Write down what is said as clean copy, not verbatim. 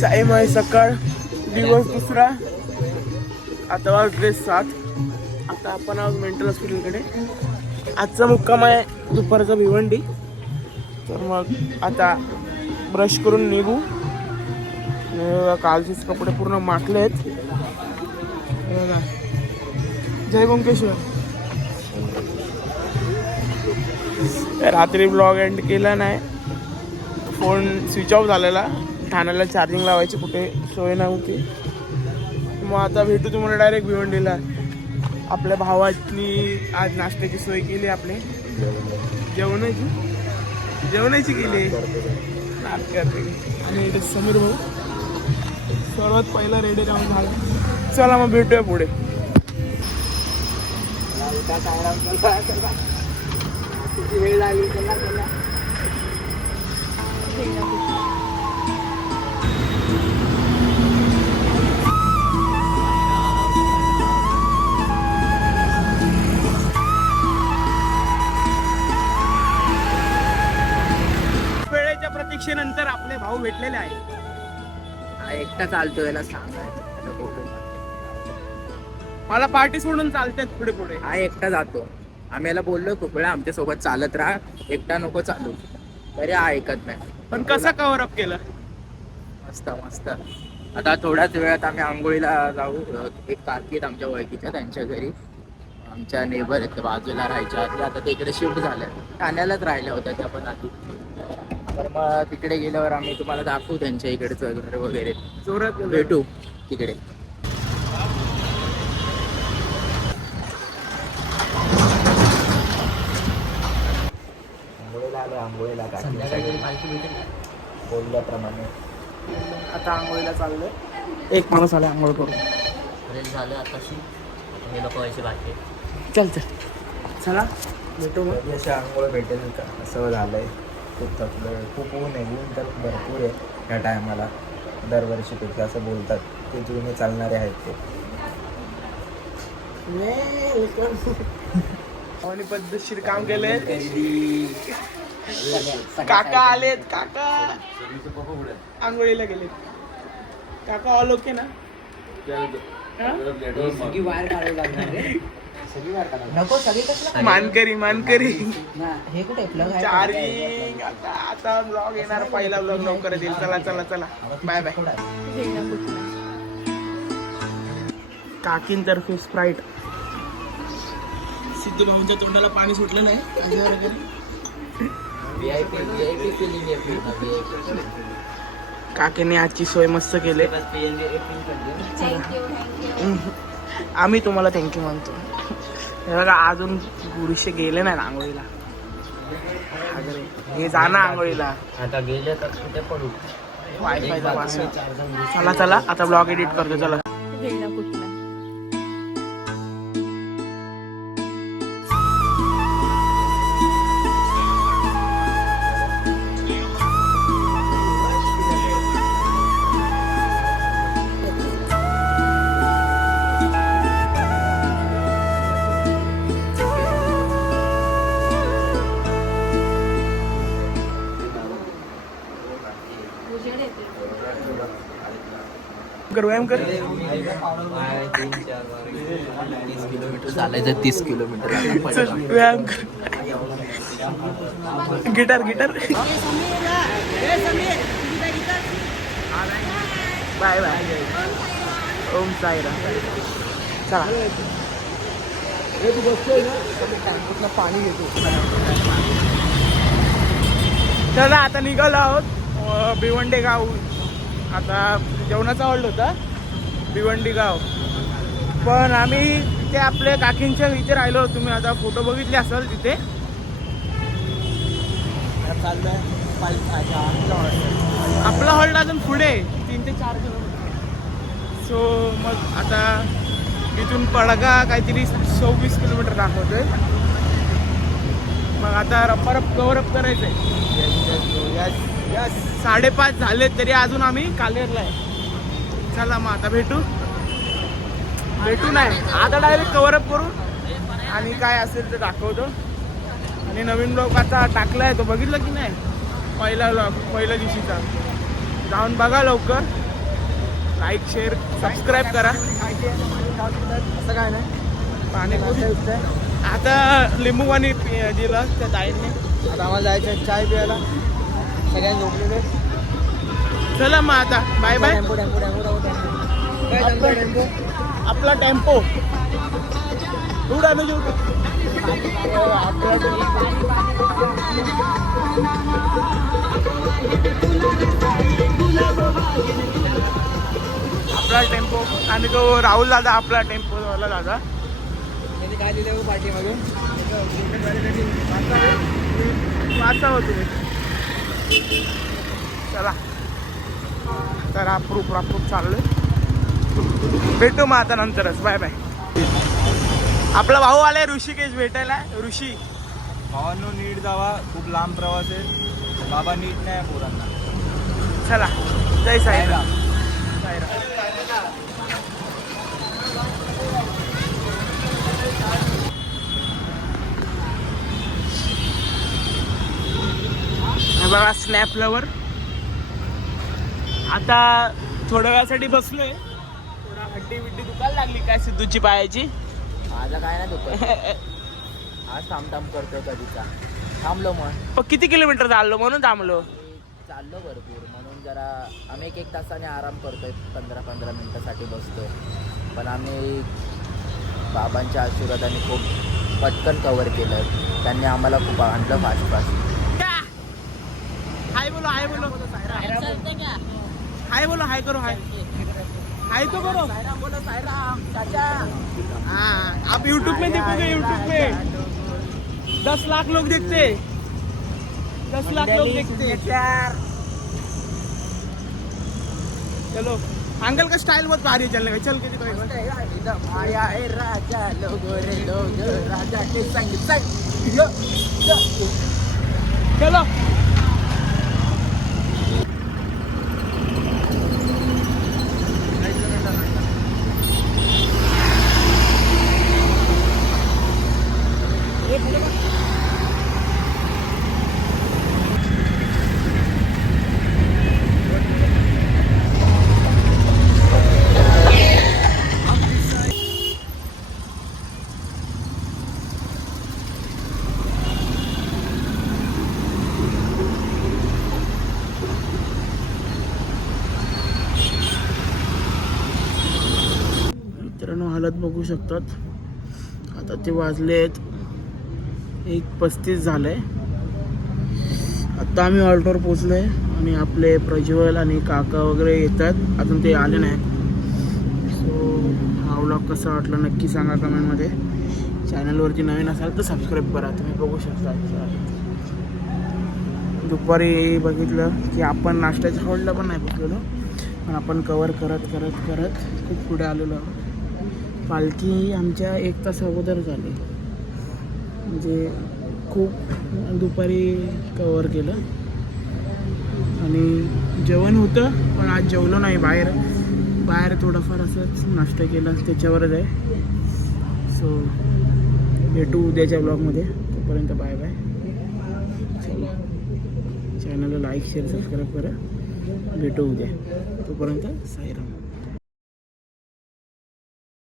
साईम आहे सकाळ, दिवस दुसरा. आता वाजले 7. आता आपण आज मेंटल हॉस्पिटलकडे. आजचा मुक्काम आहे दुपारचा भिवंडी. तर मग आता ब्रश करून निघू. कालचेच कपडे पूर्ण माखले आहेत. जय ओंकेश्वर. रात्री ब्लॉग एंड केला नाही, फोन स्विच ऑफ झालेला. ठाण्याला चार्जिंग लावायची कुठे सोय नव्हती. मग आता भेटू तुम्हाला डायरेक्ट भिवंडीला. आपल्या भावानी आज नाश्त्याची सोय केली. आपले जेवणाची केली. आणि इथे समीर भाऊ सर्वात पहिला रेडी राहून झाला. चला मग भेटूया पुढे. वेळ लागली चला. वेळेच्या प्रतीक्षेनंतर आपले भाऊ भेटलेले आहे. एकटा चालतो याला सांगाय. मला पार्टी सोडून चालतात पुढे पुढे. हा एकटा जातो. आम्ही याला बोललो खूप वेळा आमच्या सोबत चालत राहा, एकटा नको चालू, तरी हा ऐकत नाही. पण कसं कव्हर अप केलं? मस्त मस्त. आता थोड्याच वेळात आम्ही आंघोळीला जाऊ. एक काकी आहेत आमच्या ओळखीच्या, त्यांच्या घरी. आमच्या नेबर आहेत बाजूला राहायच्या आधी, आता ते इकडे शिफ्ट झाल्या. ठाण्यालाच राहिल्या होत्या त्या पण आधी. तर मग तिकडे गेल्यावर आम्ही तुम्हाला दाखवू त्यांच्या इकडचं घर वगैरे. जोरात भेटू तिकडे. आंघोळीला बोलल्याप्रमाणे आता आंघोळीला चाललोय. एक माणूस आला आंघोळ करून. फ्रेश झालं आताशी. आता मी लोक व्हायचे बाकी. चल चला भेटू मग. कधी अशी आंघोळ भेटेल का असं झालंय. खूप थकलं, खूप ऊन आहे. ऊन तर भरपूर आहे ह्या टायमाला. दरवर्षीपेक्षा असं बोलतात ते जुने चालणारे आहेत ते. आणि पद्धतशीर काम केलंय. काका आलेत. काका आंघोळीला गेलेत. काका ऑल ओके ना? मानकरी हे कुठे चार्जिंग. आता ब्लॉग येणार. पहिला ब्लॉग लवकर येईल. चला बाय बाय. काकींतर्फे स्प्राईट. सिद्धू भाऊंच्या तोंडाला पाणी सुटलं नाही. काकीने आजची सोय मस्त केली. आम्ही तुम्हाला थँक्यू म्हणतो. हे बघा अजून पुरुषे गेले नाही आंघोळीला. हे जाणं आंघोळीला. आता गेले तर कुठे पडू. वायफायचा पासवर्ड. चला आता ब्लॉग एडिट करतो. चला. व्यायाम कर. 30 किलोमीटर चालायचं. 30 किलोमीटर व्यायाम कर. Guitar bye bye. Om Sairam. चला पाणी घेतो. चला आता निघालो आहोत भिवंडी गाव. आता जेवणाचा ऑर्डर होता भिवंडी गाव. पण आम्ही ते आपल्या काकींच्या इथे राहिलो. तुम्ही आता फोटो बघितले असाल तिथे. आपला हॉल्ट अजून पुढे 3 ते 4 किलोमीटर. सो मग आता इथून पडगा काहीतरी 26 किलोमीटर दाखवतोय. मग आता रप्पा कव्हरअप करायचंय. 5:30 झाले तरी अजून आम्ही कालेरला आहे. चला मग आता भेटू नाही. आता डायरेक्ट कव्हरअप करू आणि काय असेल ते दाखवतो. आणि आणि नवीन ब्लॉग आता टाकलाय तो बघितलं की नाही पहिला ब्लॉग पहिल्या दिवशीचा जाऊन बघा लवकर लाईक शेअर सबस्क्राईब करा असं काय नाही पाणीपुरी आता लिंबू पाणी दिलं त्या ताईंनी आता आम्हाला जायचं चाय प्यायला सगळ्यांनी झोपलेले चला मग आता bye bye tempo tempo tempo tempo tempo आपला टेम्पो उडा मी जेवतो आपला टेम्पो आणि तो राहुल दादा आपला टेम्पो वाला दादा त्यांनी काय लिहिलं पार्टी मागे वाचा हो तुम्ही चला तर अप्रूप चाललोय भेटू मग आता नंतरच बाय बाय आपला भाऊ आलाय ऋषिकेश भेटायला ऋषी भावांनो नीट जावा खूप लांब प्रवास आहे बाबा नीट नाही पोरांना चला जय साईराम साईराम हे बघा स्नॅप लवर आता थोड्या वेळासाठी बसलोय थोडा हड्डी बिड्डी दुखायला लागली काय सिद्धूची पायाची माझा काय नाही दुखत आज थांब करतोय कधीचा थांबलो मग किती किलोमीटर चाललो म्हणून थांबलो चाललो भरपूर म्हणून जरा आम्ही एक तासाने आराम करतोय 15-15 मिनिटासाठी बसतोय पण आम्ही बाबांच्या आशीर्वादाने खूप पटकन कव्हर केलं त्यांनी आम्हाला खूप आणलं फास्ट हाय बोलो हाय बोलो हाय करो हाय हाय तो करो बोलो साईराम चाचा हाँ आप यूट्यूब में देखोगे यूट्यूब में 10 लाख लोग देखते 10 लाख लोग देखते चलो अंकल का स्टाइल बहुत भारी है चलने का चल के दिखाओ आया है राजा लोगो रे लोग राजा के संग चलो मित्रांनो हालत बघू शकतात आता ते वाजलेत 1:35 झालंय आता आम्ही ऑल्टोवर पोचलोय आणि आपले प्रज्वल आणि काका वगैरे येतात अजून ते आले नाही सो हा व्लॉग कसा वाटला नक्की सांगा कमेंटमध्ये चॅनलवरती नवीन असाल तर सबस्क्राईब करा तुम्ही बघू शकता दुपारी बघितलं की आपण नाश्त्याच्या हॉलला पण नाही पोचलेलो पण आपण कवर करत खूप पुढे आलेलो आहोत पालखी आमच्या 1 तास अगोदर झाली म्हणजे खूप दुपारी कवर केलं आणि जेवण होतं पण आज जेवलो नाही बाहेर थोडंफार असंच नाश्ता केला त्याच्यावरच आहे सो भेटू उद्याच्या ब्लॉगमध्ये तोपर्यंत बाय बाय चला चॅनलला लाईक शेअर सबस्क्राईब करा भेटू उद्या तोपर्यंत साईराम